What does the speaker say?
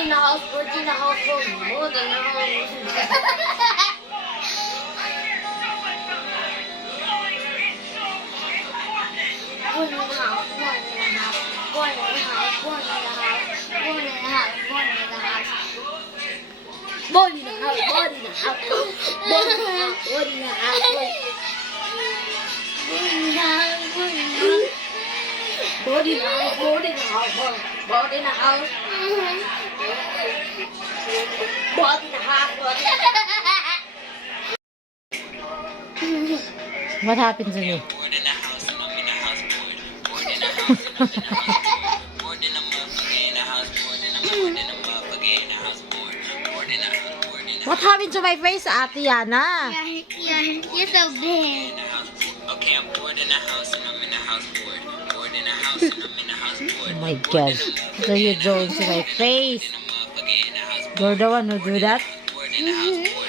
in the house, bored in the house, bored in the house. Born in the house, born in the house, born in the house, born in the house, born in the house, born in the house, born in the house, born in the house, born in the house, born in the house, born in the house, born in the house, born in the house, born in the house, born in the house, born in the house. What happened to me? Bored in the house, and I'm in the house bored. Bored in the house, and I'm in the house bored. Bored in the motherfucker in the house bored. And I'm bored in the motherfucker in the house bored. Bored in the house, bored in the What happened to my face, Ate Yana? You're so big. house. Okay, I'm bored in the house, and I'm in the house bored. Bored in the house, and I'm in the house bored. Oh my God. What are you doing to my face? Bored in the motherfucker in the house bored. You're the one who do that? Bored in the house bored.